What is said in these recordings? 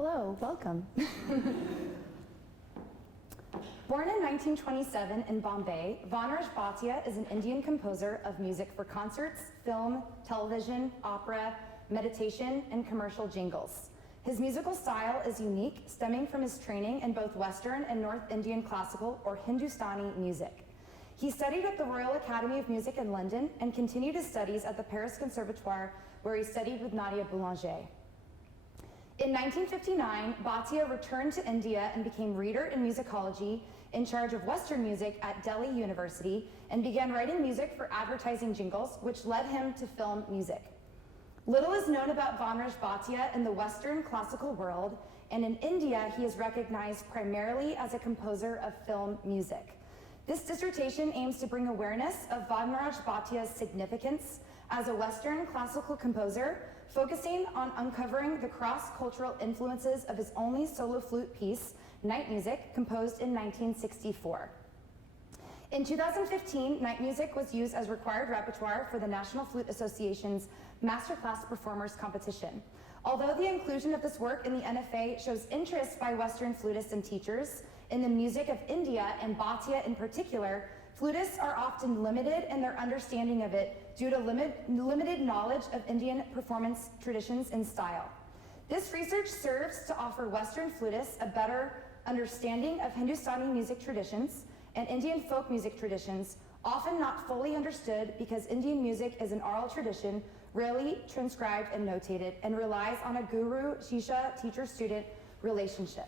Hello, welcome. Born in 1927 in Bombay, Vanraj Bhatia is an Indian composer of music for concerts, film, television, opera, meditation, and commercial jingles. His musical style is unique, stemming from his training in both Western and North Indian classical or Hindustani music. He studied at the Royal Academy of Music in London and continued his studies at the Paris Conservatoire, where he studied with Nadia Boulanger. In 1959, Bhatia returned to India and became reader in musicology in charge of Western music at Delhi University and began writing music for advertising jingles, which led him to film music. Little is known about Vanraj Bhatia in the Western classical world, and in India, he is recognized primarily as a composer of film music. This dissertation aims to bring awareness of Vanraj Bhatia's significance as a Western classical composer, focusing on uncovering the cross-cultural influences of his only solo flute piece, Night Music, composed in 1964. In 2015, Night Music was used as required repertoire for the National Flute Association's Masterclass Performers competition. Although the inclusion of this work in the NFA shows interest by Western flutists and teachers in the music of India, and Bhatia in particular, flutists are often limited in their understanding of it due to limited knowledge of Indian performance traditions and style. This research serves to offer Western flutists a better understanding of Hindustani music traditions and Indian folk music traditions, often not fully understood because Indian music is an oral tradition, rarely transcribed and notated, and relies on a guru-shishya, teacher-student relationship.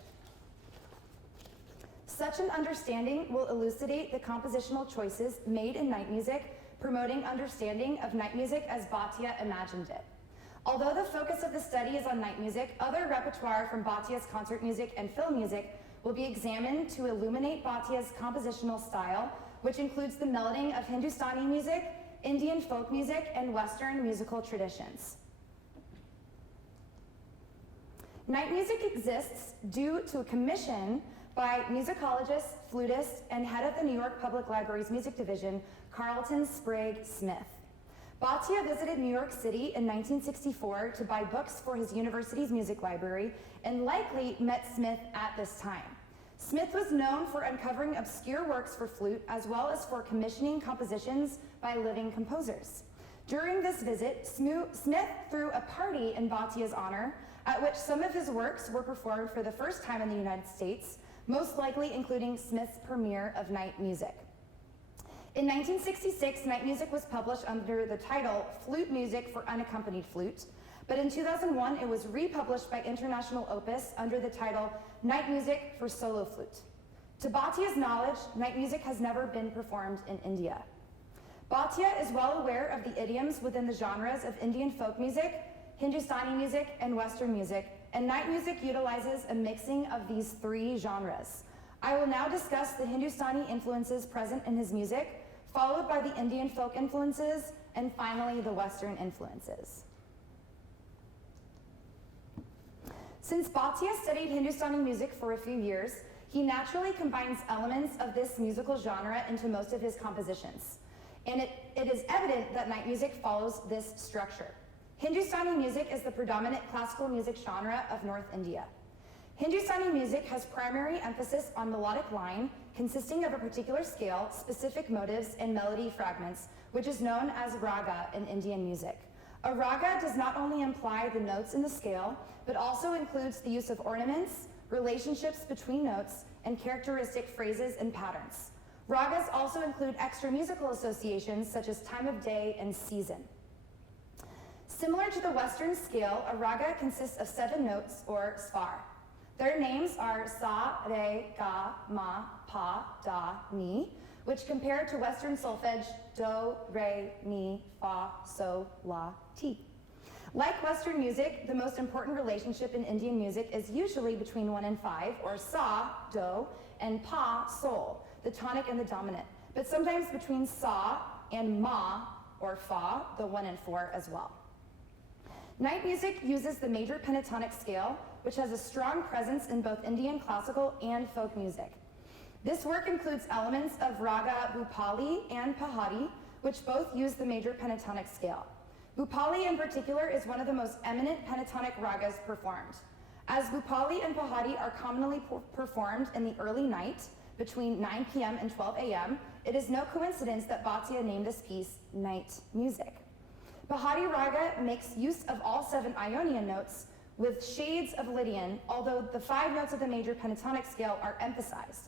Such an understanding will elucidate the compositional choices made in Night Music, promoting understanding of Night Music as Bhatia imagined it. Although the focus of the study is on Night Music, other repertoire from Bhatia's concert music and film music will be examined to illuminate Bhatia's compositional style, which includes the melding of Hindustani music, Indian folk music, and Western musical traditions. Night Music exists due to a commission by musicologist, flutist, and head of the New York Public Library's music division, Carlton Sprague Smith. Bhatia visited New York City in 1964 to buy books for his university's music library and likely met Smith at this time. Smith was known for uncovering obscure works for flute as well as for commissioning compositions by living composers. During this visit, Smith threw a party in Bhatia's honor at which some of his works were performed for the first time in the United States, most likely including Smith's premiere of Night Music. In 1966, Night Music was published under the title Flute Music for Unaccompanied Flute, but in 2001 it was republished by International Opus under the title Night Music for Solo Flute. To Bhatia's knowledge, Night Music has never been performed in India. Bhatia is well aware of the idioms within the genres of Indian folk music, Hindustani music, and Western music, and Night Music utilizes a mixing of these three genres. I will now discuss the Hindustani influences present in his music, followed by the Indian folk influences, and finally the Western influences. Since Bhatia studied Hindustani music for a few years, he naturally combines elements of this musical genre into most of his compositions. And it is evident that Night Music follows this structure. Hindustani music is the predominant classical music genre of North India. Hindustani music has primary emphasis on melodic line, consisting of a particular scale, specific motives, and melody fragments, which is known as raga in Indian music. A raga does not only imply the notes in the scale, but also includes the use of ornaments, relationships between notes, and characteristic phrases and patterns. Ragas also include extra musical associations such as time of day and season. Similar to the Western scale, a raga consists of 7 notes, or swar. Their names are sa, re, ga, ma, pa, da, ni, which compare to Western solfege do, re, mi, fa, so, la, ti. Like Western music, the most important relationship in Indian music is usually between 1 and 5, or sa, do, and pa, sol, the tonic and the dominant, but sometimes between sa and ma, or fa, the 1 and 4 as well. Night Music uses the major pentatonic scale, which has a strong presence in both Indian classical and folk music. This work includes elements of raga Bhupali and Pahari, which both use the major pentatonic scale. Bhupali in particular is one of the most eminent pentatonic ragas performed. As Bhupali and Pahadi are commonly performed in the early night, between 9 p.m. and 12 a.m., it is no coincidence that Bhatia named this piece night music. Pahadi Raga makes use of all 7 Ionian notes with shades of Lydian, although the 5 notes of the major pentatonic scale are emphasized.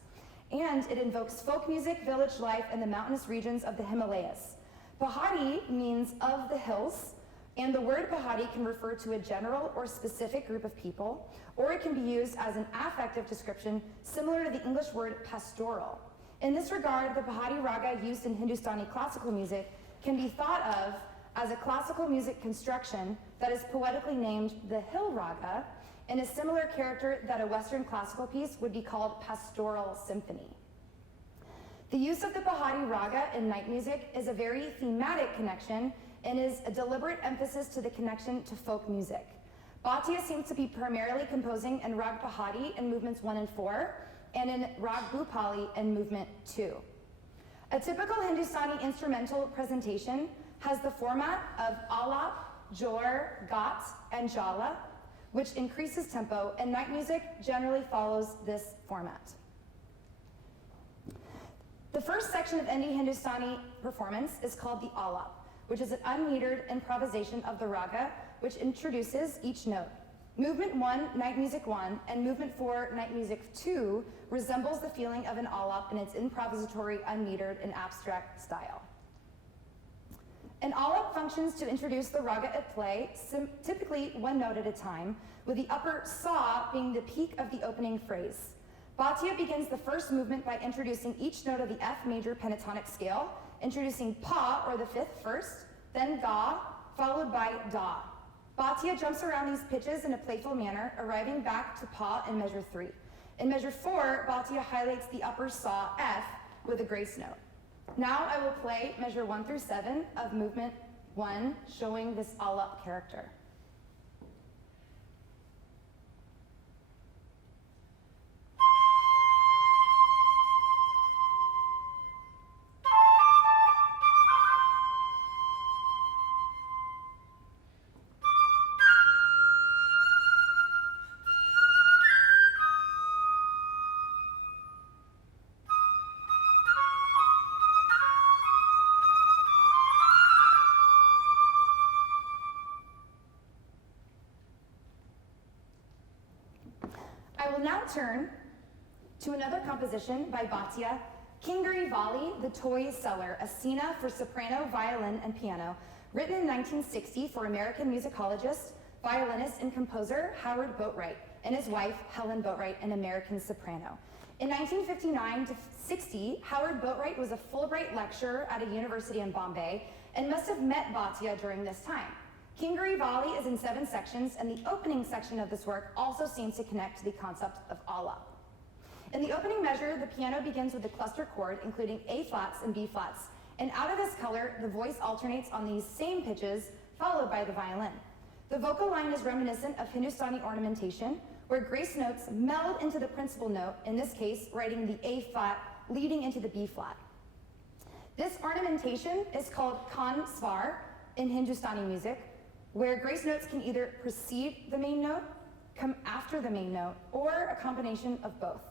And it invokes folk music, village life, and the mountainous regions of the Himalayas. Pahadi means of the hills, and the word Pahadi can refer to a general or specific group of people, or it can be used as an affective description similar to the English word pastoral. In this regard, the Pahadi Raga used in Hindustani classical music can be thought of as a classical music construction that is poetically named the Hill Raga, in a similar character that a Western classical piece would be called pastoral symphony. The use of the Pahadi Raga in night music is a very thematic connection and is a deliberate emphasis to the connection to folk music. Bhatia seems to be primarily composing in Rag Pahadi in movements 1 and 4, and in Rag Bhupali in movement 2. A typical Hindustani instrumental presentation has the format of alap, jor, gat, and jala, which increases tempo, and night music generally follows this format. The first section of any Hindustani performance is called the alap, which is an unmetered improvisation of the raga, which introduces each note. Movement 1, Night Music 1, and Movement 4, Night Music 2, resembles the feeling of an alap in its improvisatory, unmetered, and abstract style. An alap functions to introduce the raga at play, typically 1 note at a time, with the upper sa being the peak of the opening phrase. Bhatia begins the first movement by introducing each note of the F major pentatonic scale, introducing pa, or the 5th first, then ga, followed by da. Bhatia jumps around these pitches in a playful manner, arriving back to pa in measure 3. In measure 4, Bhatia highlights the upper sa F with a grace note. Now I will play measure 1 through 7 of movement 1, showing this alap character. I will now turn to another composition by Bhatia, Kinguri-Vali, The Toy Seller, a scena for soprano, violin, and piano, written in 1960 for American musicologist, violinist, and composer Howard Boatwright and his wife, Helen Boatwright, an American soprano. In 1959 to 60, Howard Boatwright was a Fulbright lecturer at a university in Bombay and must have met Bhatia during this time. Kinguri-Vali is in 7 sections, and the opening section of this work also seems to connect to the concept of alap. In the opening measure, the piano begins with a cluster chord, including A flats and B flats, and out of this color, the voice alternates on these same pitches, followed by the violin. The vocal line is reminiscent of Hindustani ornamentation, where grace notes meld into the principal note, in this case, writing the A flat, leading into the B flat. This ornamentation is called khan svar in Hindustani music, where grace notes can either precede the main note, come after the main note, or a combination of both.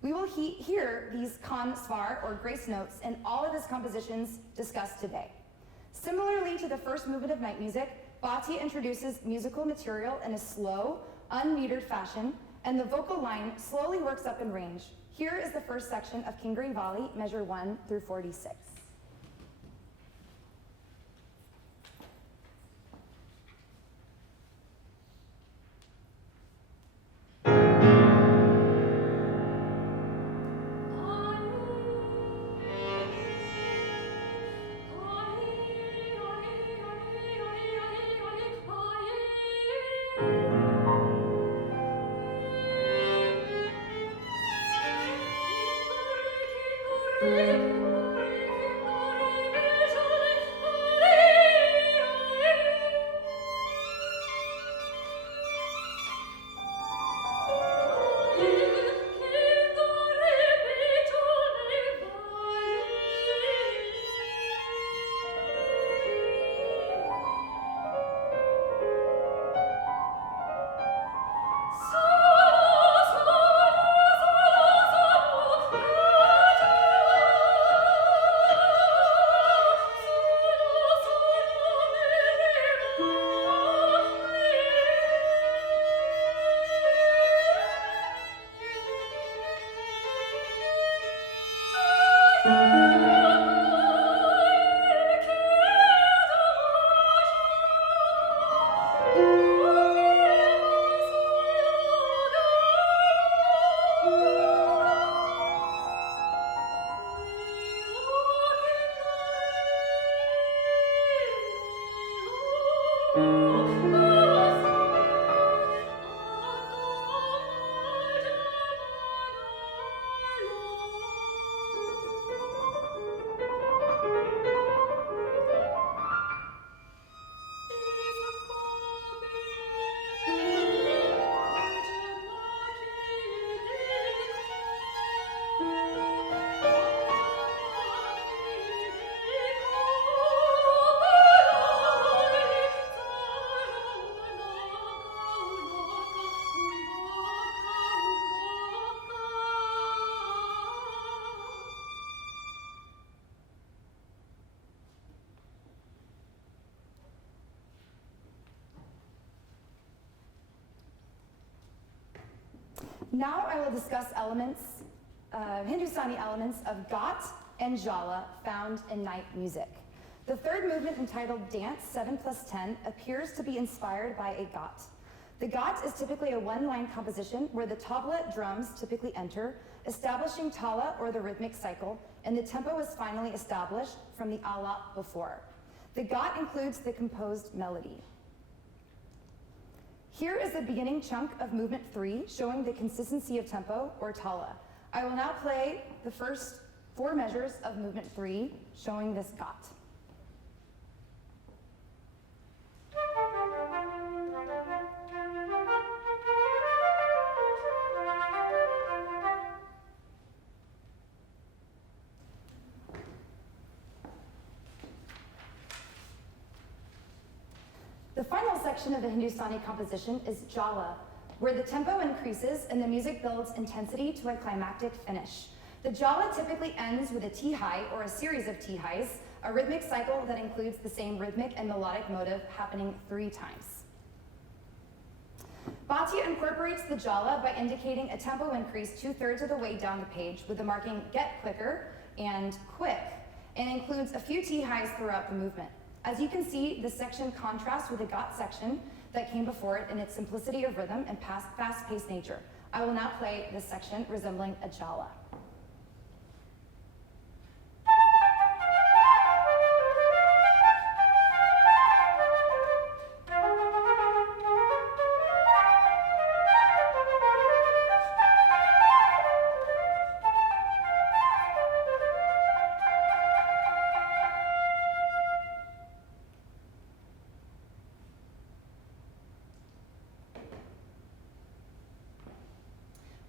We will hear these khan svar, or grace notes, in all of his compositions discussed today. Similarly to the first movement of night music, Bhatia introduces musical material in a slow, unmetered fashion, and the vocal line slowly works up in range. Here is the first section of Kinguri-Vali, measure 1 through 46. So Now I will discuss Hindustani elements of Ghat and Jala found in night music. The third movement, entitled Dance 7+10, appears to be inspired by a Ghat. The Ghat is typically a one-line composition where the tabla drums typically enter, establishing tala or the rhythmic cycle, and the tempo is finally established from the ala before. The Ghat includes the composed melody. Here is the beginning chunk of movement 3, showing the consistency of tempo, or tala. I will now play the first 4 measures of movement 3, showing this Ghat. The final section of the Hindustani composition is Jala, where the tempo increases and the music builds intensity to a climactic finish. The Jala typically ends with a T-high or a series of T-highs, a rhythmic cycle that includes the same rhythmic and melodic motive happening 3 times. Bhatia incorporates the Jala by indicating a tempo increase 2/3 of the way down the page with the marking get quicker and quick, and includes a few T-highs throughout the movement. As you can see, this section contrasts with the Ghat section that came before it in its simplicity of rhythm and fast-paced nature. I will now play this section resembling a Jala.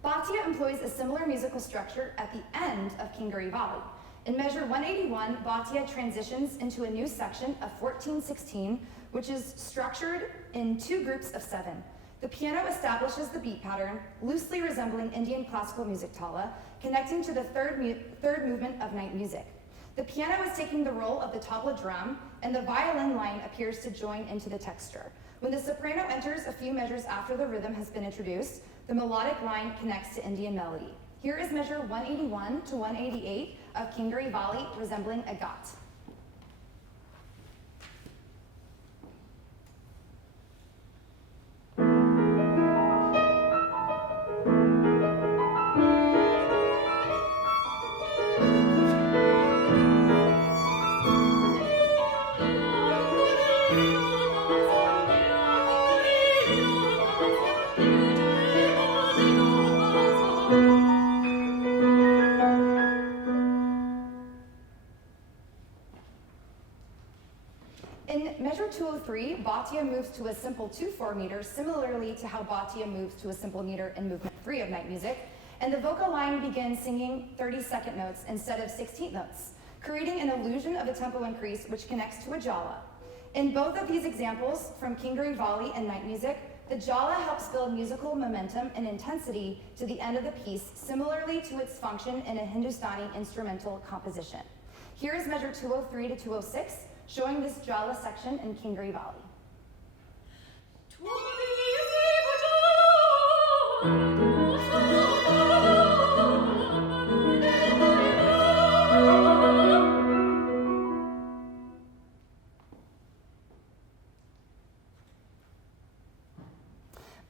Bhatia employs a similar musical structure at the end of Kinguri-Vali. In measure 181, Bhatia transitions into a new section of 14/16, which is structured in 2 groups of 7. The piano establishes the beat pattern, loosely resembling Indian classical music tala, connecting to the third movement of night music. The piano is taking the role of the tabla drum, and the violin line appears to join into the texture. When the soprano enters a few measures after the rhythm has been introduced, the melodic line connects to Indian melody. Here is measure 181 to 188 of Kinguri-Vali, resembling a Ghat. In measure 203, Bhatia moves to a simple 2/4 meter, similarly to how Bhatia moves to a simple meter in movement 3 of night music, and the vocal line begins singing 32nd notes instead of 16th notes, creating an illusion of a tempo increase which connects to a Jala. In both of these examples, from Kinguri-Vali and night music, the Jala helps build musical momentum and intensity to the end of the piece, similarly to its function in a Hindustani instrumental composition. Here is measure 203 to 206, showing this Jala section in Kinguri-Vali.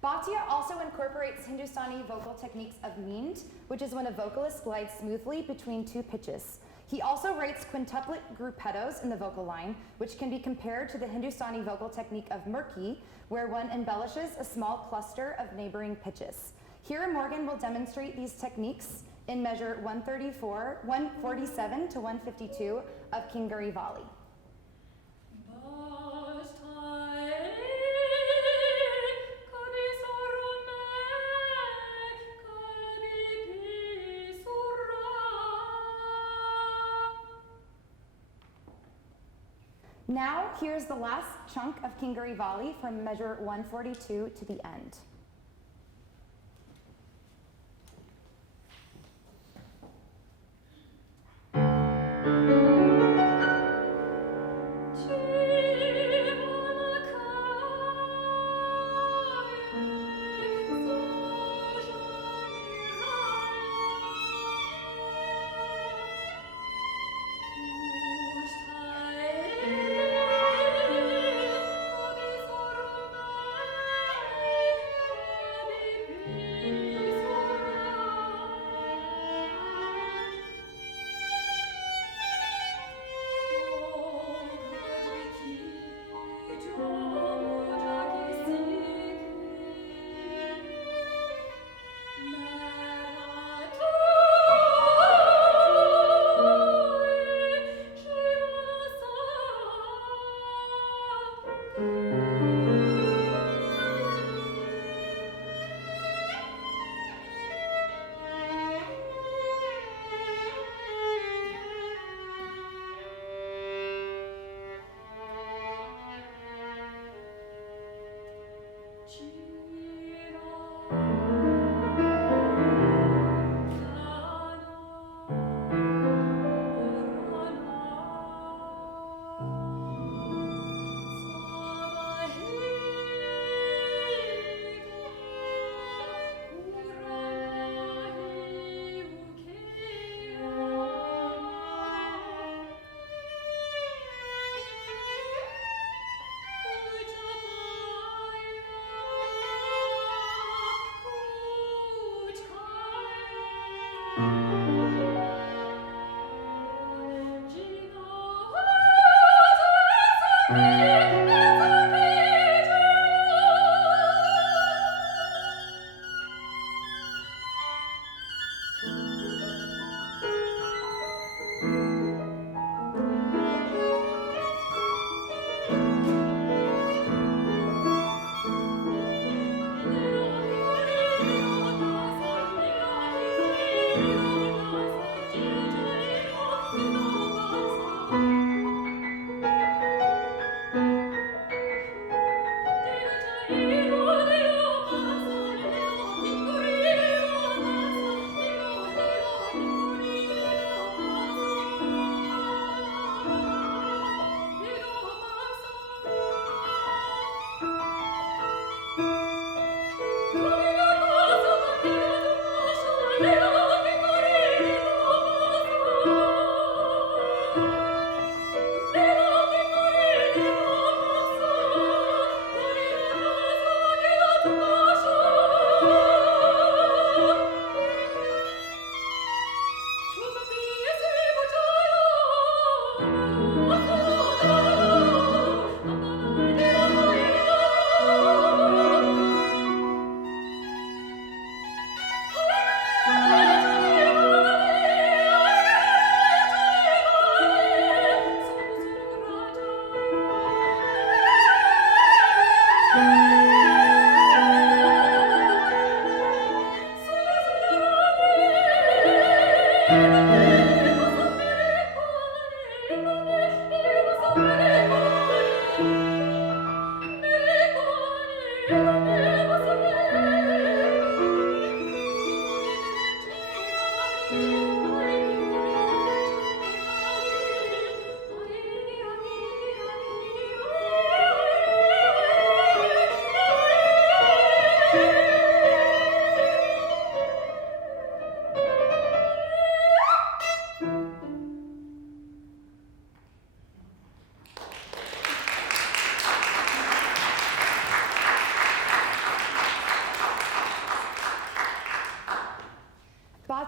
Bhatia also incorporates Hindustani vocal techniques of meend, which is when a vocalist glides smoothly between 2 pitches. He also writes quintuplet gruppettos in the vocal line, which can be compared to the Hindustani vocal technique of murki, where one embellishes a small cluster of neighboring pitches. Here, Morgan will demonstrate these techniques in measure 147 to 152 of Kinguri-Vali. Now, here's the last chunk of Kinguri-Vali from measure 142 to the end.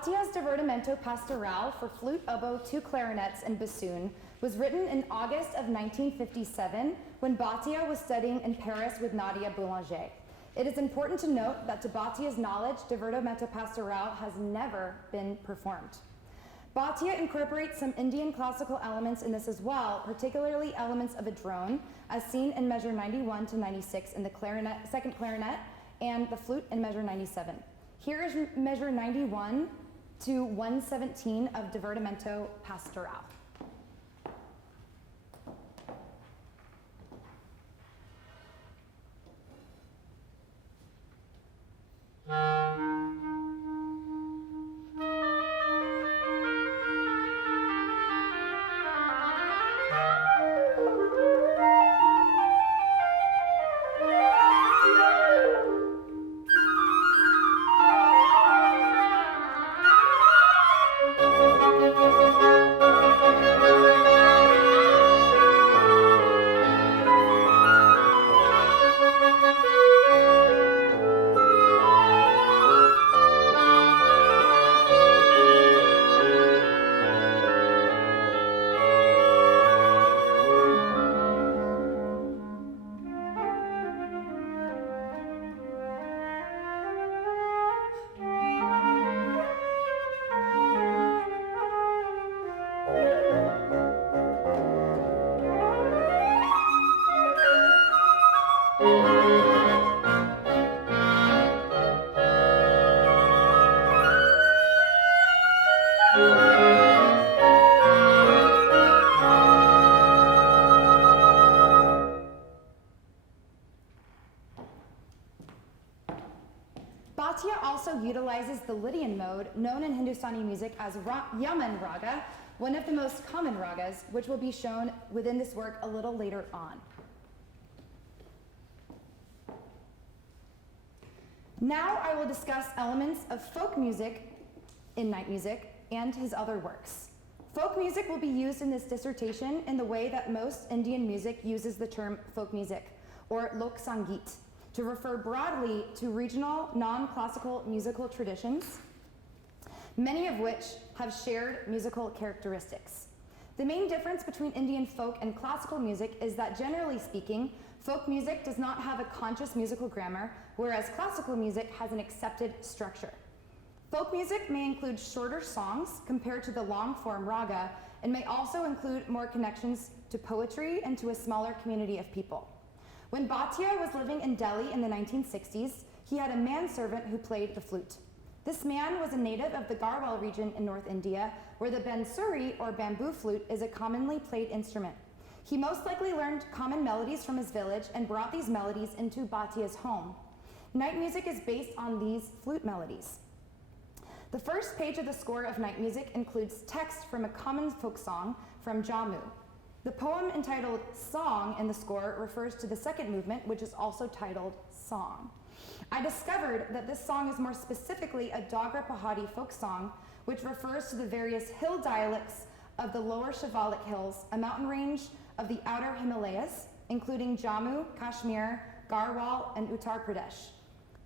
Bhatia's Divertimento Pastoral for flute, oboe, two clarinets, and bassoon was written in August of 1957 when Bhatia was studying in Paris with Nadia Boulanger. It is important to note that to Bhatia's knowledge, Divertimento Pastoral has never been performed. Bhatia incorporates some Indian classical elements in this as well, particularly elements of a drone, as seen in measure 91 to 96 in the second clarinet, and the flute in measure 97. Here is measure 91 to 117 of Divertimento Pastoral. Bhatia also utilizes the Lydian mode, known in Hindustani music as Yaman raga, one of the most common ragas, which will be shown within this work a little later on. Now I will discuss elements of folk music in night music and his other works. Folk music will be used in this dissertation in the way that most Indian music uses the term folk music, or lok sangeet, to refer broadly to regional, non-classical musical traditions. many of which have shared musical characteristics. The main difference between Indian folk and classical music is that, generally speaking, folk music does not have a conscious musical grammar, whereas classical music has an accepted structure. Folk music may include shorter songs compared to the long-form raga, and may also include more connections to poetry and to a smaller community of people. When Bhatia was living in Delhi in the 1960s, he had a manservant who played the flute. This man was a native of the Garhwal region in North India, where the bansuri, or bamboo flute, is a commonly played instrument. He most likely learned common melodies from his village and brought these melodies into Bhatia's home. Night music is based on these flute melodies. The first page of the score of night music includes text from a common folk song from Jammu. The poem entitled Song in the score refers to the second movement, which is also titled Song. I discovered that this song is more specifically a Dogra Pahadi folk song, which refers to the various hill dialects of the lower Shivalik Hills, a mountain range of the outer Himalayas, including Jammu, Kashmir, Garhwal, and Uttar Pradesh.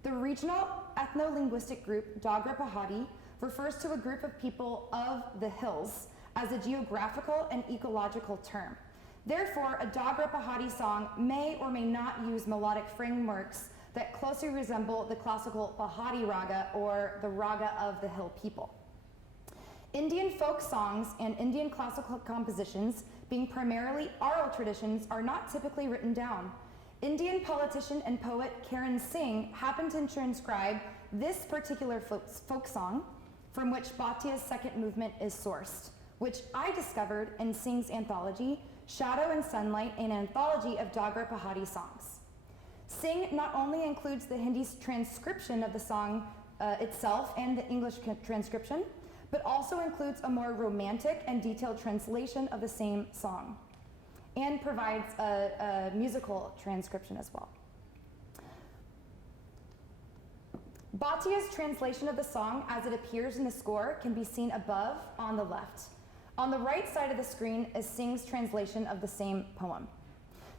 The regional ethno-linguistic group Dogra Pahadi refers to a group of people of the hills as a geographical and ecological term. Therefore, a Dogra Pahadi song may or may not use melodic frameworks that closely resemble the classical Pahadi raga, or the raga of the hill people. Indian folk songs and Indian classical compositions, being primarily oral traditions, are not typically written down. Indian politician and poet Karan Singh happened to transcribe this particular folk song, from which Bhatia's second movement is sourced, which I discovered in Singh's anthology, Shadow and Sunlight, an anthology of Dogra Pahadi songs. Singh not only includes the Hindi transcription of the song itself and the English transcription, but also includes a more romantic and detailed translation of the same song, and provides a musical transcription as well. Bhatia's translation of the song as it appears in the score can be seen above on the left. On the right side of the screen is Singh's translation of the same poem.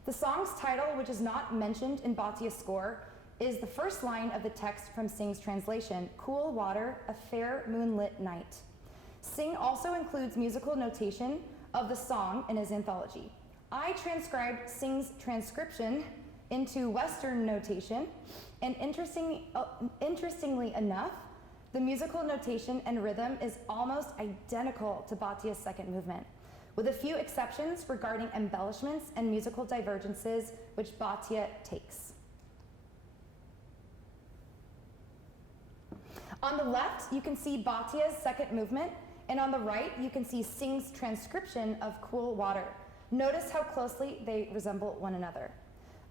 The song's title, which is not mentioned in Bhatia's score, is the first line of the text from Singh's translation, Cool Water, a Fair Moonlit Night. Singh also includes musical notation of the song in his anthology. I transcribed Singh's transcription into Western notation, and interestingly enough, the musical notation and rhythm is almost identical to Bhatia's second movement, with a few exceptions regarding embellishments and musical divergences which Bhatia takes. On the left, you can see Bhatia's second movement, and on the right, you can see Singh's transcription of Cool Water. Notice how closely they resemble one another.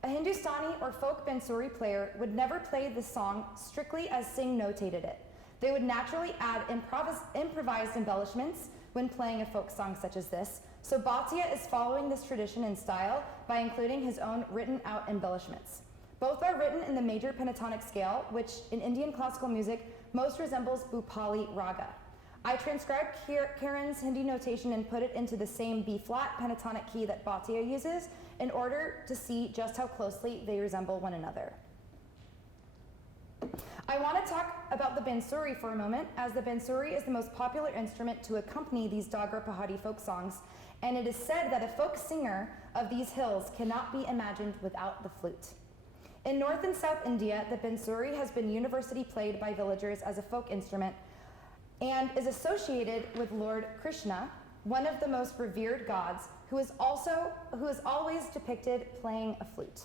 A Hindustani or folk bansuri player would never play the song strictly as Singh notated it. They would naturally add improvised embellishments when playing a folk song such as this, so Bhatia is following this tradition in style by including his own written-out embellishments. Both are written in the major pentatonic scale, which in Indian classical music most resembles Bhupali raga. I transcribed Karan's Hindi notation and put it into the same B-flat pentatonic key that Bhatia uses in order to see just how closely they resemble one another. I want to talk about the bansuri for a moment, as the bansuri is the most popular instrument to accompany these Dogra Pahadi folk songs, and it is said that a folk singer of these hills cannot be imagined without the flute. In North and South India, the bansuri has been universally played by villagers as a folk instrument and is associated with Lord Krishna, one of the most revered gods, who is always depicted playing a flute.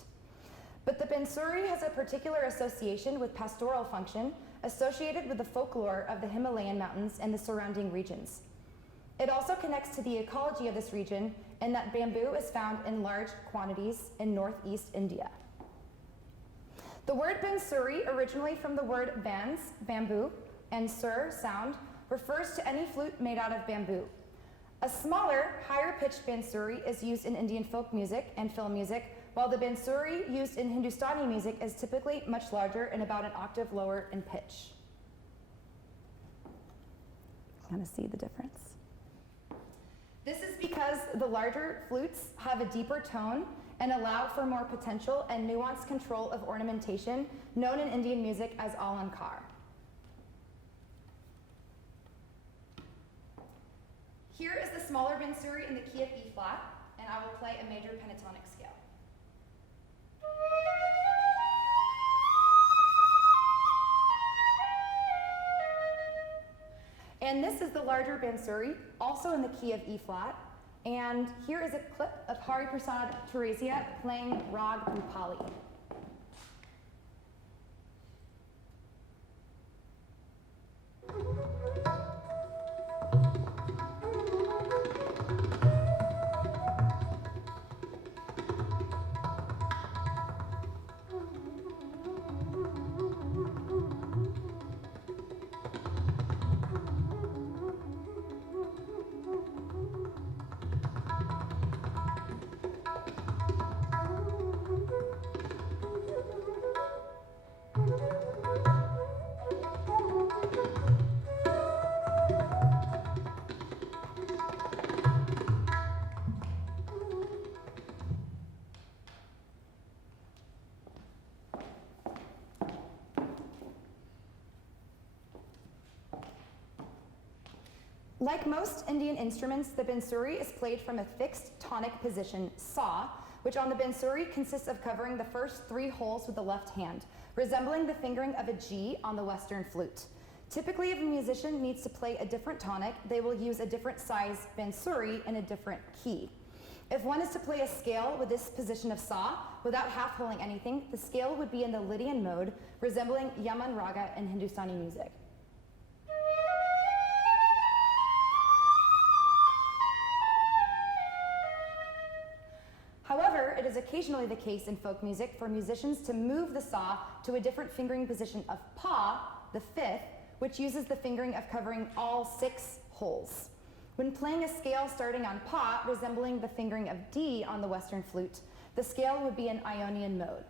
But the bansuri has a particular association with pastoral function associated with the folklore of the Himalayan mountains and the surrounding regions. It also connects to the ecology of this region in that bamboo is found in large quantities in northeast India. The word bansuri, originally from the word bans, bamboo, and sur, sound, refers to any flute made out of bamboo. A smaller, higher-pitched bansuri is used in Indian folk music and film music, while the bansuri used in Hindustani music is typically much larger and about an octave lower in pitch. Kind of see the difference. This is because the larger flutes have a deeper tone and allow for more potential and nuanced control of ornamentation, known in Indian music as alankar. smaller Bansuri in the key of E flat, and I will play a major pentatonic scale. And this is the larger Bansuri, also in the key of E flat. And here is a clip of Hari Prasad Teresia playing Rag Bhupali. Like most Indian instruments, the Bansuri is played from a fixed tonic position, sa, which on the Bansuri consists of covering the first 3 holes with the left hand, resembling the fingering of a G on the Western flute. Typically, if a musician needs to play a different tonic, they will use a different size Bansuri in a different key. If one is to play a scale with this position of sa, without half-holing anything, the scale would be in the Lydian mode, resembling Yaman Raga in Hindustani music. However, it is occasionally the case in folk music for musicians to move the sa to a different fingering position of pa, the 5th, which uses the fingering of covering all 6 holes. When playing a scale starting on pa, resembling the fingering of D on the Western flute, the scale would be in Ionian mode.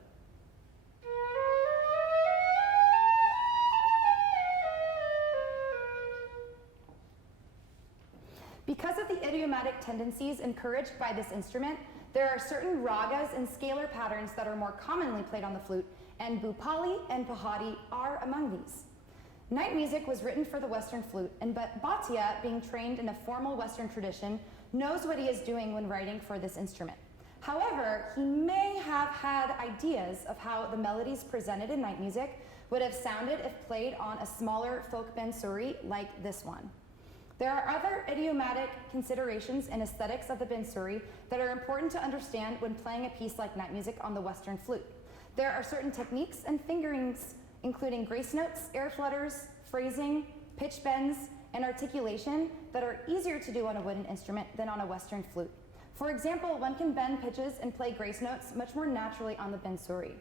Because of the idiomatic tendencies encouraged by this instrument, there are certain ragas and scalar patterns that are more commonly played on the flute, and Bhupali and Pahadi are among these. Night music was written for the Western flute, but Bhatia, being trained in a formal Western tradition, knows what he is doing when writing for this instrument. However, he may have had ideas of how the melodies presented in night music would have sounded if played on a smaller folk Bansuri like this one. There are other idiomatic considerations and aesthetics of the Bansuri that are important to understand when playing a piece like night music on the Western flute. There are certain techniques and fingerings, including grace notes, air flutters, phrasing, pitch bends, and articulation that are easier to do on a wooden instrument than on a Western flute. For example, one can bend pitches and play grace notes much more naturally on the Bansuri.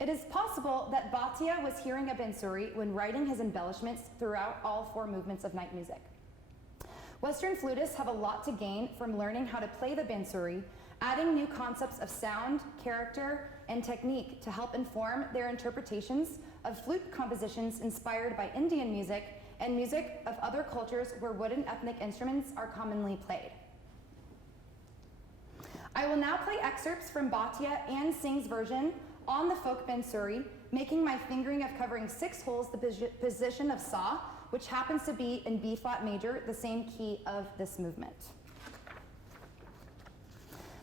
It is possible that Bhatia was hearing a Bansuri when writing his embellishments throughout all 4 movements of night music. Western flutists have a lot to gain from learning how to play the Bansuri, adding new concepts of sound, character, and technique to help inform their interpretations of flute compositions inspired by Indian music and music of other cultures where wooden ethnic instruments are commonly played. I will now play excerpts from Bhatia and Singh's version on the folk Bansuri, making my fingering of covering 6 holes the position of sa, which happens to be in B flat major, the same key of this movement.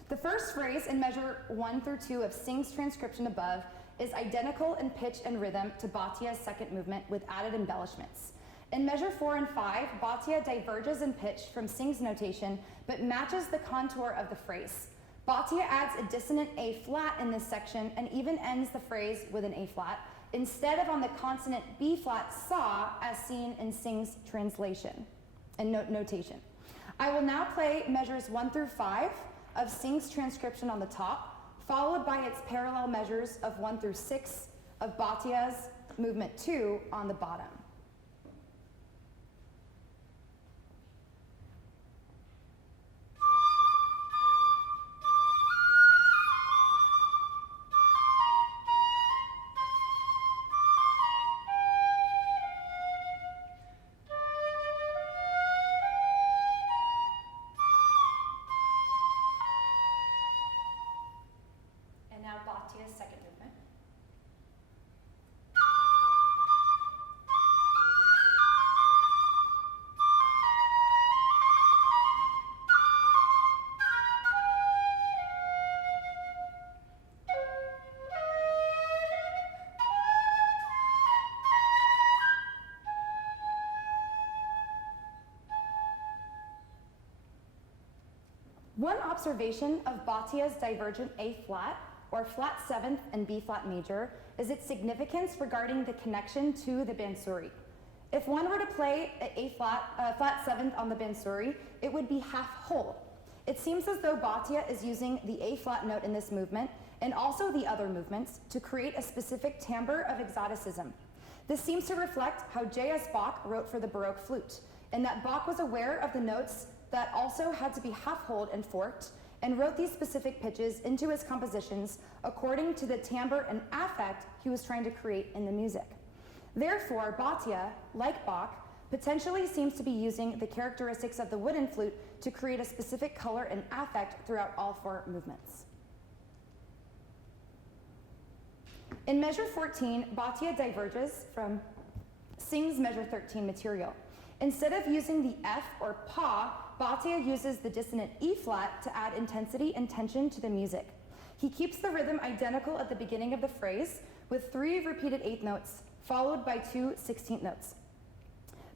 The first phrase in measure 1 through 2 of Singh's transcription above is identical in pitch and rhythm to Bhatia's second movement with added embellishments. In measure 4 and 5, Bhatia diverges in pitch from Singh's notation, but matches the contour of the phrase. Bhatia adds a dissonant A flat in this section and even ends the phrase with an A flat, instead of on the consonant B flat sa as seen in Singh's translation and notation. I will now play measures 1 through 5 of Singh's transcription on the top, followed by its parallel measures of 1 through 6 of Bhatia's movement 2 on the bottom. Bhatia's second movement. One observation of Bhatia's divergent A-flat, or flat 7th and B-flat major, is its significance regarding the connection to the Bansuri. If one were to play flat 7th on the Bansuri, it would be half whole. It seems as though Bhatia is using the A-flat note in this movement, and also the other movements, to create a specific timbre of exoticism. This seems to reflect how J.S. Bach wrote for the Baroque flute, in that Bach was aware of the notes that also had to be half-holed and forked, and wrote these specific pitches into his compositions according to the timbre and affect he was trying to create in the music. Therefore, Bhatia, like Bach, potentially seems to be using the characteristics of the wooden flute to create a specific color and affect throughout all 4 movements. In measure 14, Bhatia diverges from Singh's measure 13 material. Instead of using the F or pa, Bhatia uses the dissonant E-flat to add intensity and tension to the music. He keeps the rhythm identical at the beginning of the phrase, with 3 repeated 8th notes, followed by 2 16th notes.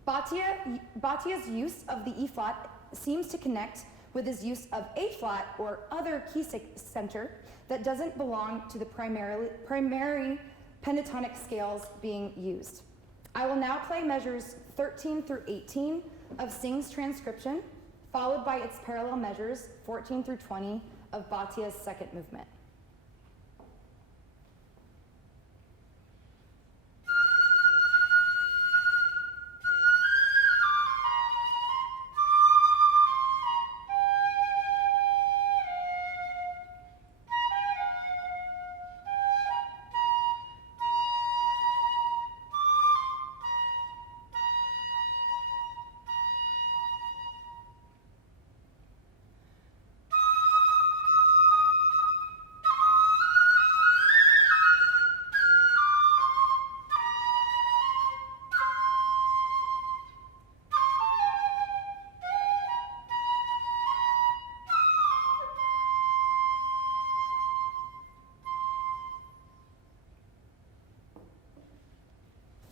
Bhatia's use of the E-flat seems to connect with his use of A-flat or other key center that doesn't belong to the primary pentatonic scales being used. I will now play measures 13 through 18 of Singh's transcription, followed by its parallel measures 14 through 20 of Bhatia's second movement.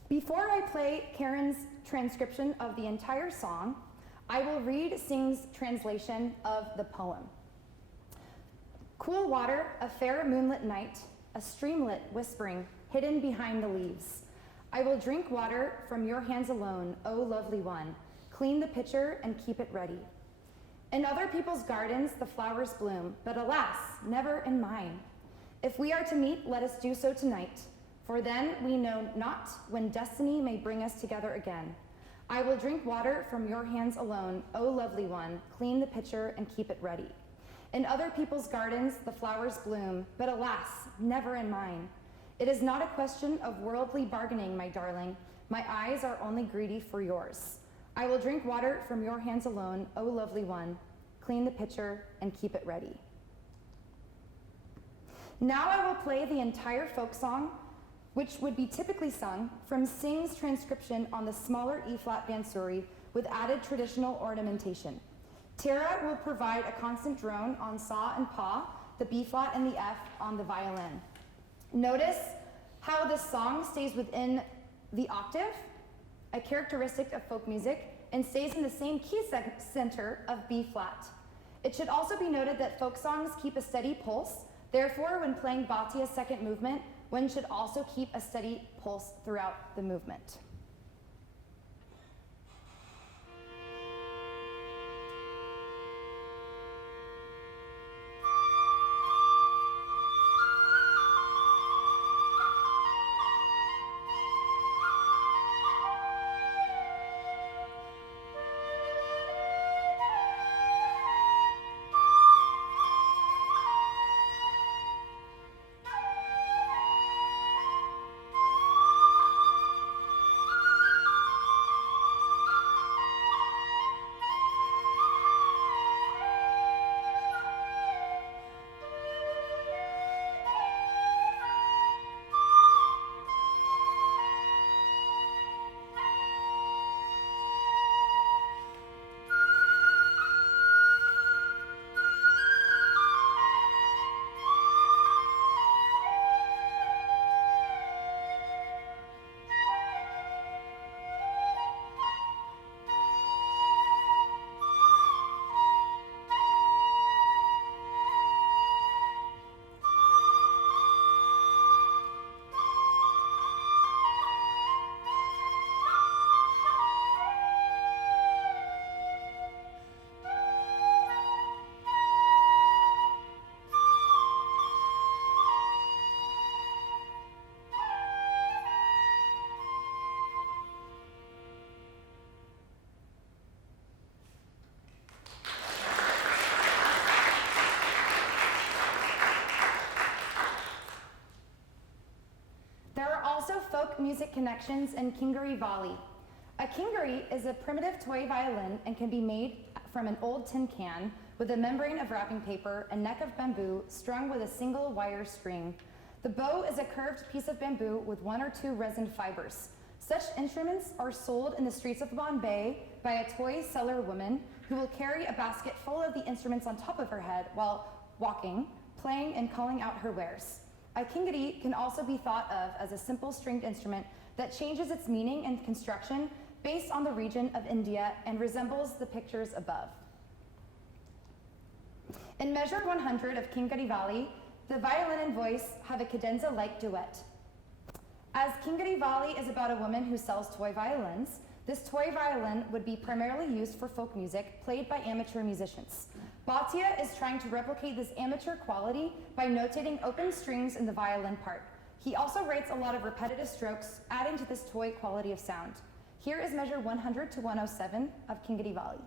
Before I play Karen's transcription of the entire song, I will read Singh's translation of the poem. Cool water, a fair moonlit night, a streamlet whispering, hidden behind the leaves. I will drink water from your hands alone, O lovely one. Clean the pitcher and keep it ready. In other people's gardens the flowers bloom, but alas, never in mine. If we are to meet, let us do so tonight. For then we know not when destiny may bring us together again. I will drink water from your hands alone, O lovely one, clean the pitcher and keep it ready. In other people's gardens the flowers bloom, but alas, never in mine. It is not a question of worldly bargaining, my darling. My eyes are only greedy for yours. I will drink water from your hands alone, O lovely one, clean the pitcher and keep it ready. Now I will play the entire folk song, which would be typically sung from Singh's transcription on the smaller E-flat Bansuri with added traditional ornamentation. Tara will provide a constant drone on sa and pa, the B-flat and the F on the violin. Notice how this song stays within the octave, a characteristic of folk music, and stays in the same key center of B-flat. It should also be noted that folk songs keep a steady pulse. Therefore, when playing Bhatia's second movement, one should also keep a steady pulse throughout the movement. music connections in Kinguri-Vali. A kinguri is a primitive toy violin and can be made from an old tin can with a membrane of wrapping paper and neck of bamboo strung with a single wire string. The bow is a curved piece of bamboo with 1 or 2 resin fibers. Such instruments are sold in the streets of Bombay by a toy seller woman who will carry a basket full of the instruments on top of her head while walking, playing, and calling out her wares. A kinguri can also be thought of as a simple stringed instrument that changes its meaning and construction based on the region of India and resembles the pictures above. In measure 100 of Kinguri-Vali, the violin and voice have a cadenza-like duet. As Kinguri-Vali is about a woman who sells toy violins, this toy violin would be primarily used for folk music played by amateur musicians. Bhatia is trying to replicate this amateur quality by notating open strings in the violin part. He also writes a lot of repetitive strokes, adding to this toy quality of sound. Here is measure 100 to 107 of Kinguri-Vali.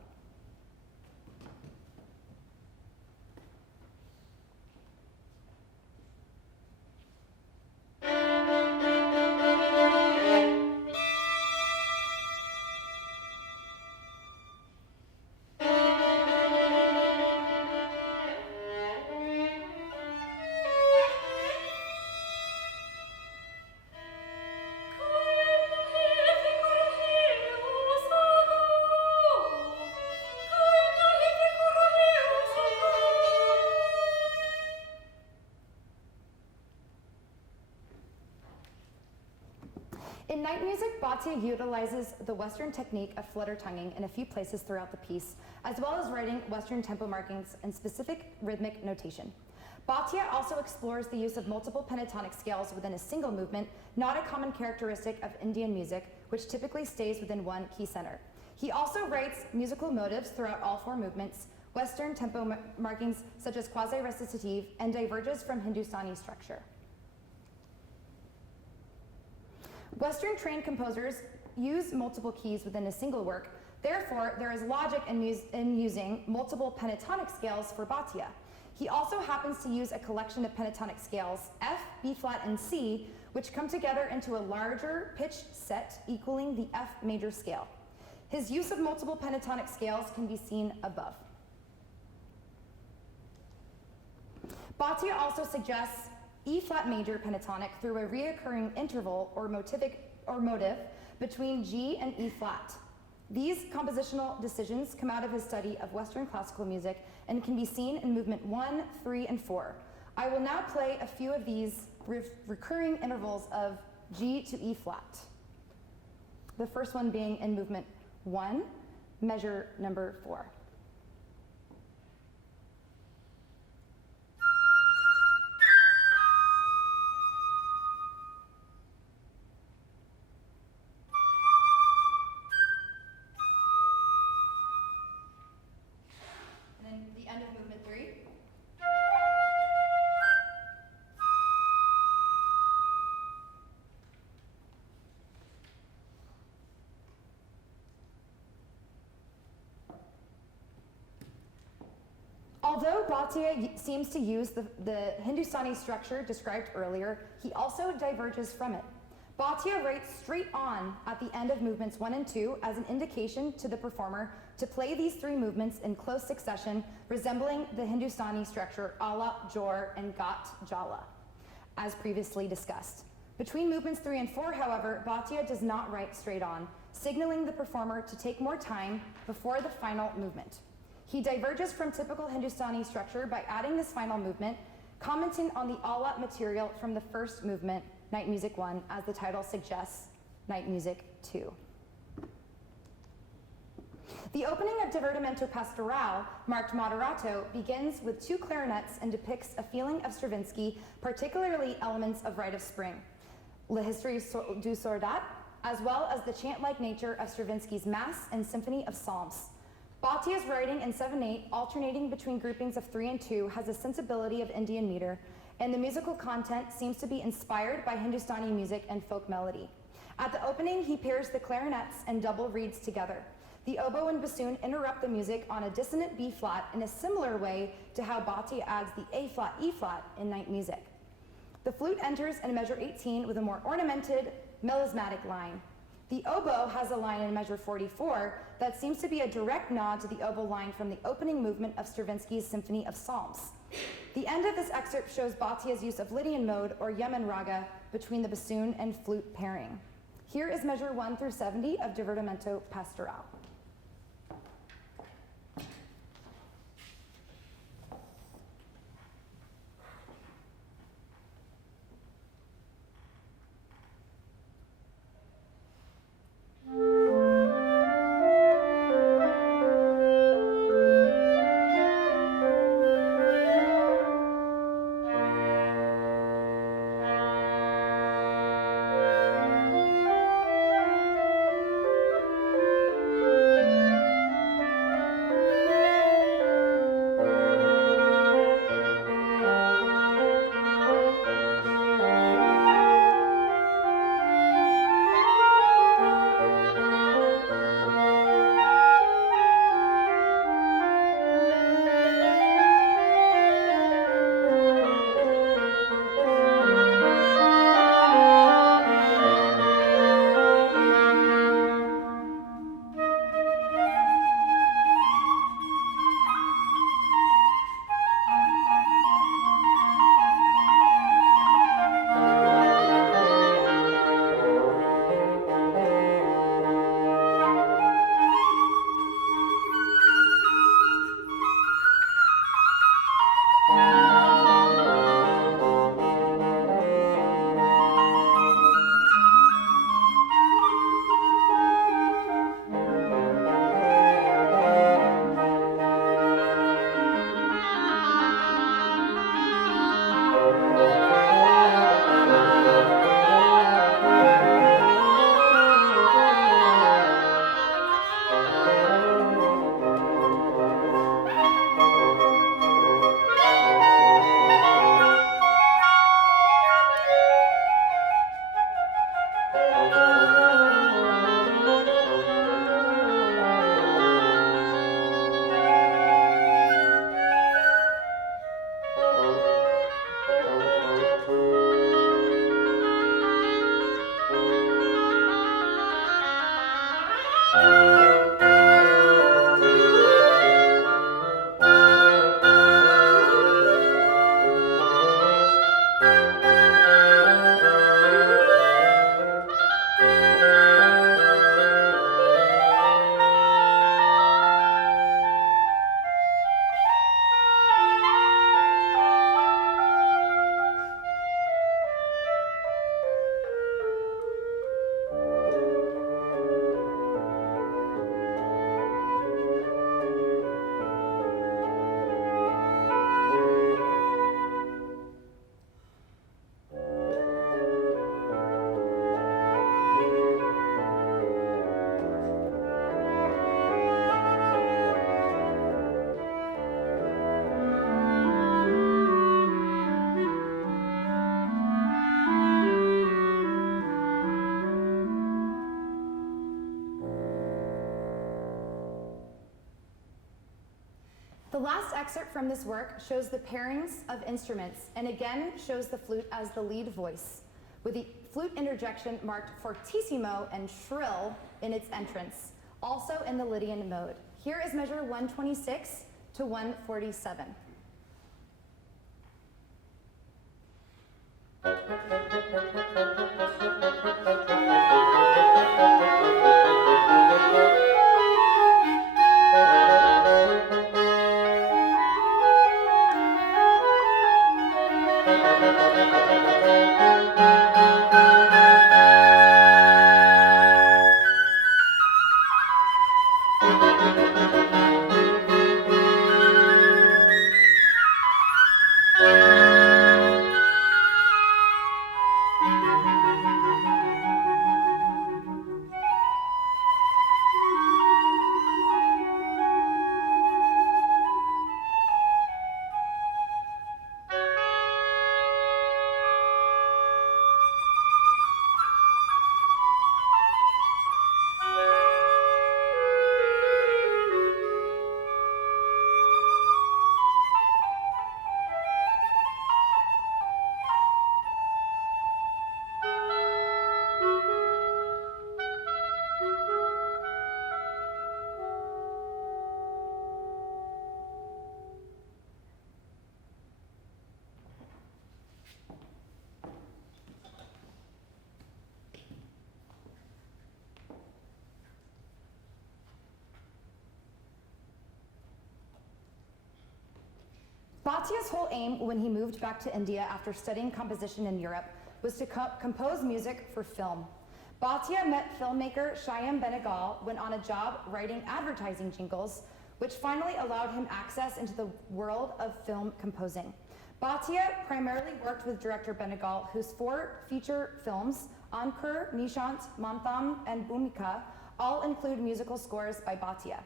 In night music, Bhatia utilizes the Western technique of flutter tonguing in a few places throughout the piece, as well as writing Western tempo markings and specific rhythmic notation. Bhatia also explores the use of multiple pentatonic scales within a single movement, not a common characteristic of Indian music, which typically stays within one key center. He also writes musical motives throughout all 4 movements, Western tempo markings such as quasi-recitative, and diverges from Hindustani structure. Western trained composers use multiple keys within a single work. Therefore, there is logic in using multiple pentatonic scales for Bhatia. He also happens to use a collection of pentatonic scales, F, B flat, and C, which come together into a larger pitched set equaling the F major scale. His use of multiple pentatonic scales can be seen above. Bhatia also suggests E flat major pentatonic through a reoccurring interval or motive between G and E flat. These compositional decisions come out of his study of Western classical music and can be seen in movement 1, 3, and 4. I will now play a few of these recurring intervals of G to E flat. The first one being in movement 1, measure number 4. Although Bhatia seems to use the Hindustani structure described earlier, he also diverges from it. Bhatia writes straight on at the end of movements 1 and 2 as an indication to the performer to play these 3 movements in close succession, resembling the Hindustani structure Alap, Jor, and Gat, Jala, as previously discussed. Between movements 3 and 4, however, Bhatia does not write straight on, signaling the performer to take more time before the final movement. He diverges from typical Hindustani structure by adding this final movement, commenting on the Alap material from the first movement, Night Music 1, as the title suggests, Night Music 2. The opening of Divertimento Pastoral, marked moderato, begins with 2 clarinets and depicts a feeling of Stravinsky, particularly elements of Rite of Spring, La Histoire du Soldat, as well as the chant-like nature of Stravinsky's Mass and Symphony of Psalms. Bhatia's writing in 7/8, alternating between groupings of 3 and 2, has a sensibility of Indian meter, and the musical content seems to be inspired by Hindustani music and folk melody. At the opening, he pairs the clarinets and double reeds together. The oboe and bassoon interrupt the music on a dissonant B flat in a similar way to how Bhatia adds the A flat, E flat in night music. The flute enters in measure 18 with a more ornamented melismatic line. The oboe has a line in measure 44 that seems to be a direct nod to the oboe line from the opening movement of Stravinsky's Symphony of Psalms. The end of this excerpt shows Bhatia's use of Lydian mode or Yemen raga between the bassoon and flute pairing. Here is measure 1 through 70 of Divertimento Pastoral. The last excerpt from this work shows the pairings of instruments and again shows the flute as the lead voice, with the flute interjection marked fortissimo and shrill in its entrance, also in the Lydian mode. Here is measure 126 to 147. Bhatia's whole aim when he moved back to India after studying composition in Europe was to compose music for film. Bhatia met filmmaker Shyam Benegal when on a job writing advertising jingles, which finally allowed him access into the world of film composing. Bhatia primarily worked with director Benegal, whose 4 feature films, Ankur, Nishant, Mantham, and Bhumika, all include musical scores by Bhatia.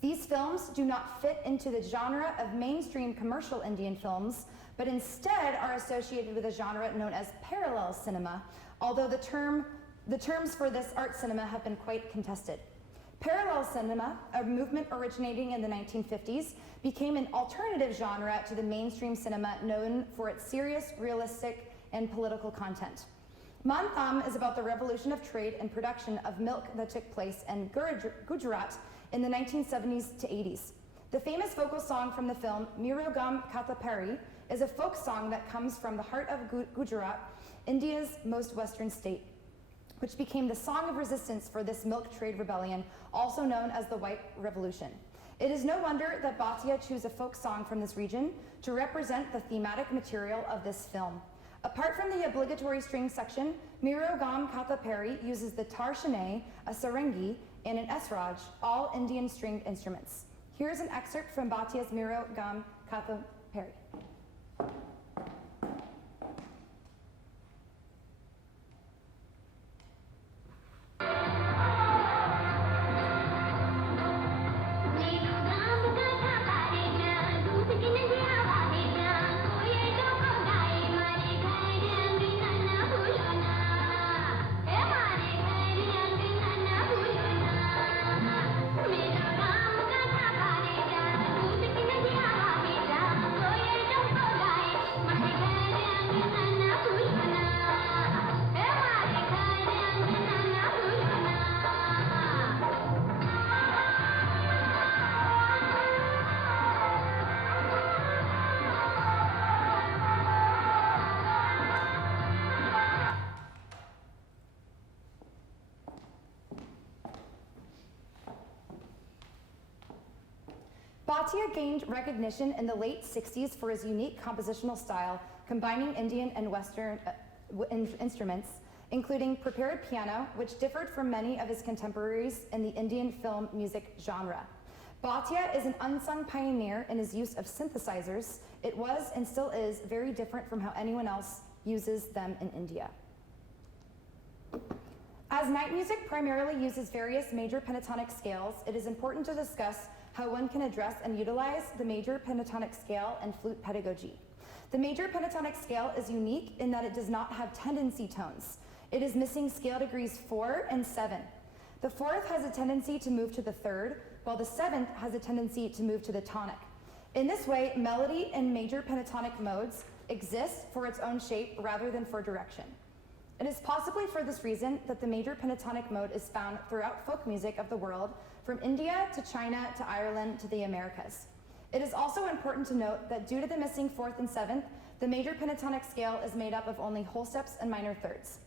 These films do not fit into the genre of mainstream commercial Indian films, but instead are associated with a genre known as parallel cinema, although the terms for this art cinema have been quite contested. Parallel cinema, a movement originating in the 1950s, became an alternative genre to the mainstream cinema known for its serious, realistic, and political content. Mantham is about the revolution of trade and production of milk that took place in Gujarat in the 1970s to 80s. The famous vocal song from the film, Mirogam Kathapari, is a folk song that comes from the heart of Gujarat, India's most western state, which became the song of resistance for this milk trade rebellion, also known as the White Revolution. It is no wonder that Bhatia chose a folk song from this region to represent the thematic material of this film. Apart from the obligatory string section, Mirogam Kathapari uses the tar shanay, a sarangi, and an esraj, all Indian stringed instruments. Here's an excerpt from Bhatia's Mirogam Kathapari. Bhatia gained recognition in the late 60s for his unique compositional style, combining Indian and Western instruments, including prepared piano, which differed from many of his contemporaries in the Indian film music genre. Bhatia is an unsung pioneer in his use of synthesizers. It was and still is very different from how anyone else uses them in India. As night music primarily uses various major pentatonic scales, it is important to discuss how one can address and utilize the major pentatonic scale in flute pedagogy. The major pentatonic scale is unique in that it does not have tendency tones. It is missing scale degrees 4 and 7. The 4th has a tendency to move to the 3rd, while the 7th has a tendency to move to the tonic. In this way, melody in major pentatonic modes exists for its own shape rather than for direction. It is possibly for this reason that the major pentatonic mode is found throughout folk music of the world, from India to China to Ireland to the Americas. It is also important to note that due to the missing 4th and 7th, the major pentatonic scale is made up of only whole steps and minor thirds.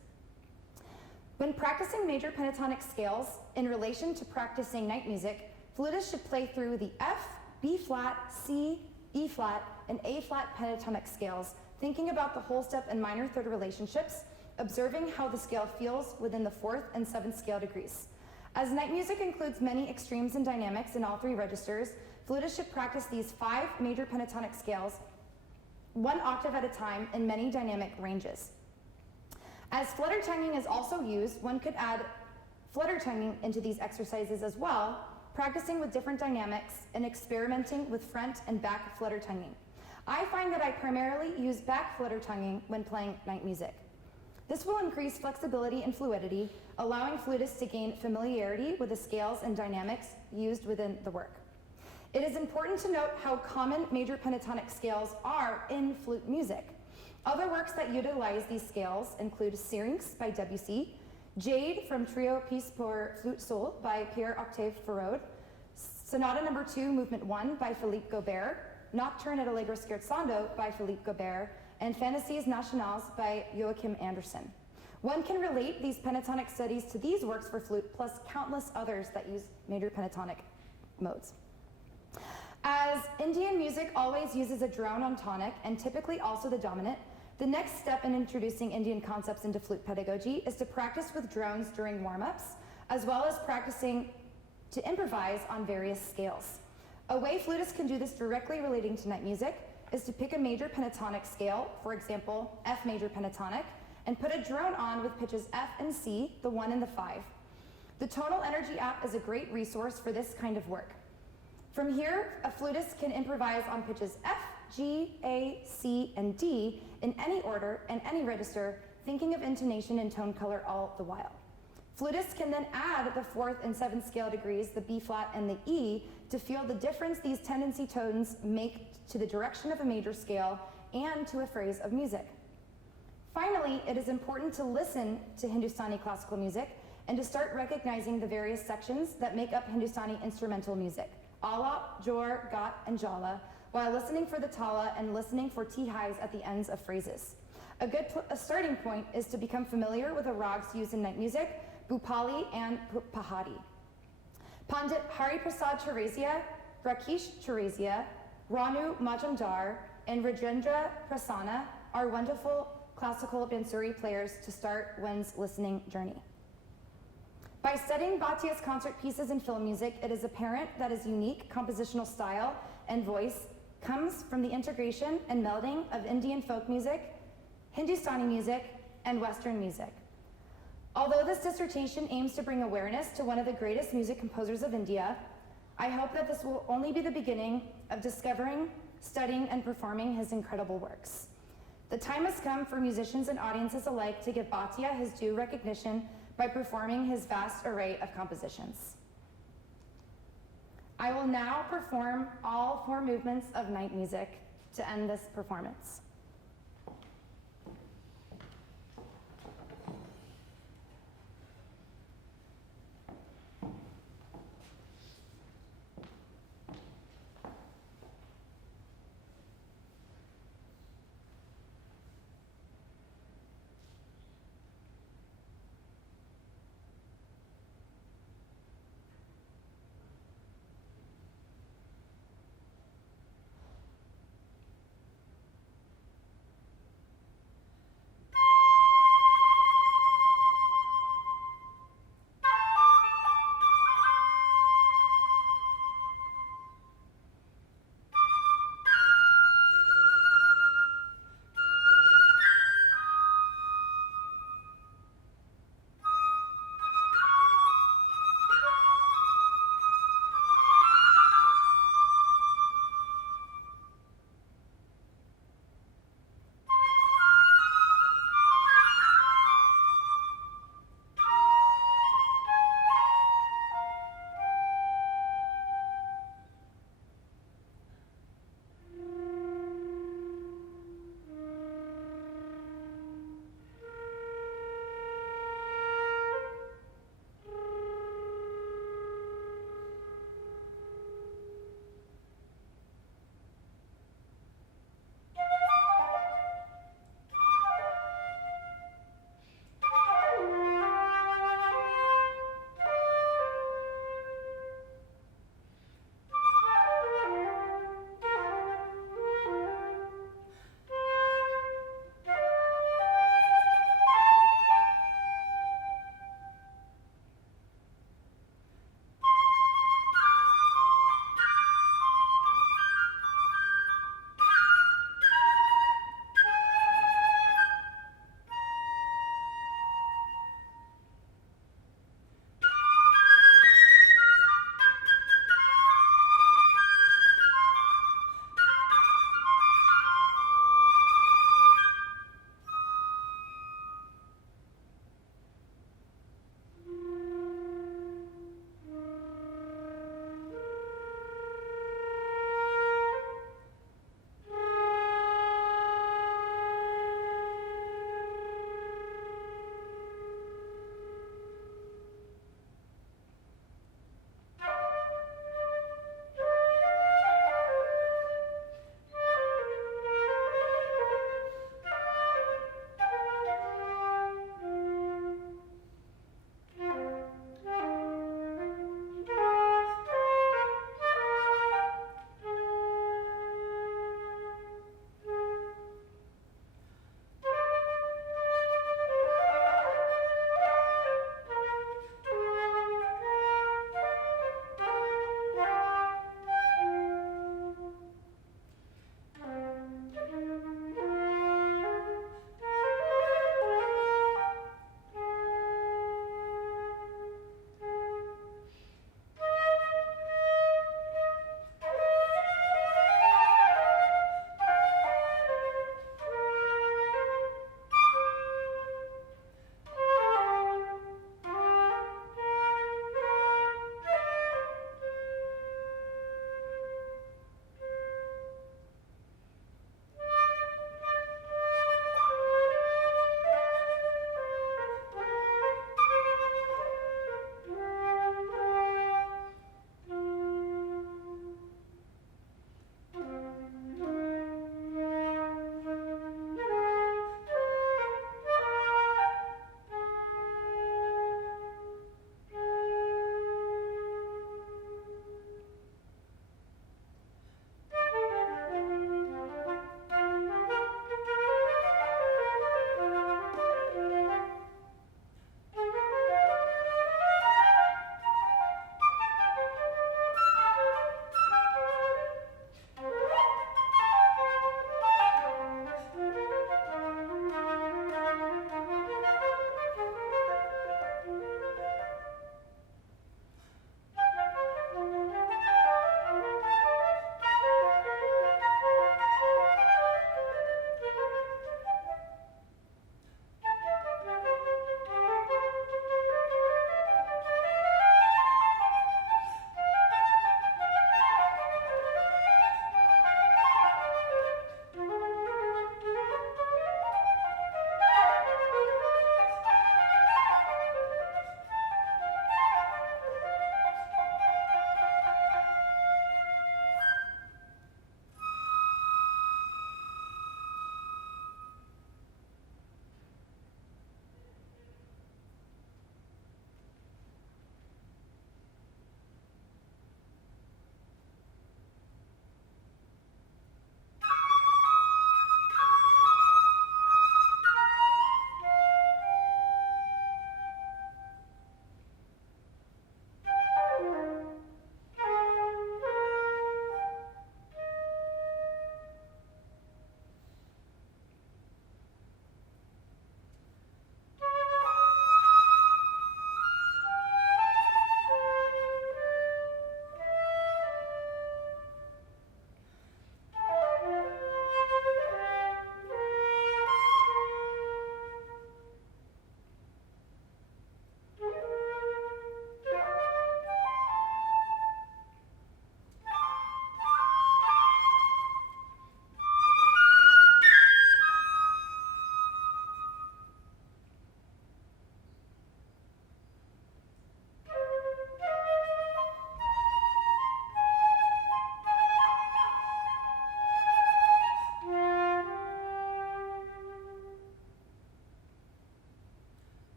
When practicing major pentatonic scales in relation to practicing night music, flutists should play through the F, B flat, C, E flat, and A flat pentatonic scales, thinking about the whole step and minor third relationships, observing how the scale feels within the 4th and 7th scale degrees. As night music includes many extremes and dynamics in all 3 registers, flutists should practice these 5 major pentatonic scales, 1 octave at a time in many dynamic ranges. As flutter tonguing is also used, one could add flutter tonguing into these exercises as well, practicing with different dynamics and experimenting with front and back flutter tonguing. I find that I primarily use back flutter tonguing when playing night music. This will increase flexibility and fluidity, allowing flutists to gain familiarity with the scales and dynamics used within the work. It is important to note how common major pentatonic scales are in flute music. Other works that utilize these scales include Syrinx by Debussy, Jade from Trio Piece pour Flute Seul by Pierre-Octave Faraud, Sonata No. 2, Movement 1 by Philippe Gobert, Nocturne et Allegro Scherzando by Philippe Gobert, and Fantasies Nationales by Joachim Andersen. One can relate these pentatonic studies to these works for flute, plus countless others that use major pentatonic modes. As As Indian music always uses a drone on tonic and typically also the dominant, the next step in introducing Indian concepts into flute pedagogy is to practice with drones during warm-ups, as well as practicing to improvise on various scales. A way flutists can do this directly relating to night music is to pick a major pentatonic scale, for example, F major pentatonic, and put a drone on with pitches F and C, the 1 and the 5. The Tonal Energy app is a great resource for this kind of work. From here, a flutist can improvise on pitches F, G, A, C, and D in any order and any register, thinking of intonation and tone color all the while. Flutists can then add the 4th and 7th scale degrees, the B flat and the E, to feel the difference these tendency tones make to the direction of a major scale and to a phrase of music. Finally, it is important to listen to Hindustani classical music and to start recognizing the various sections that make up Hindustani instrumental music, Ala, Jor, Gat, and Jala, while listening for the Tala and listening for T-highs at the ends of phrases. A starting point is to become familiar with the rags used in night music, Bhupali and Pahadi. Pandit Hari Prasad Chaurasia, Rakesh Chaurasia, Ranu Majumdar, and Rajendra Prasanna are wonderful classical bansuri players to start one's listening journey. By studying Bhatia's concert pieces and film music, it is apparent that his unique compositional style and voice comes from the integration and melding of Indian folk music, Hindustani music, and Western music. Although this dissertation aims to bring awareness to one of the greatest music composers of India, I hope that this will only be the beginning of discovering, studying, and performing his incredible works. The time has come for musicians and audiences alike to give Bhatia his due recognition by performing his vast array of compositions. I will now perform all 4 movements of night music to end this performance.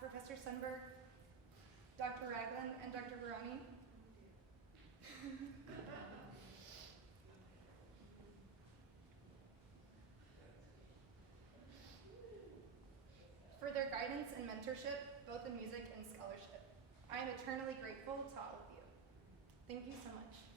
Professor Sundberg, Dr. Ragland, and Dr. Baroni. For their guidance and mentorship, both in music and scholarship. I am eternally grateful to all of you. Thank you so much.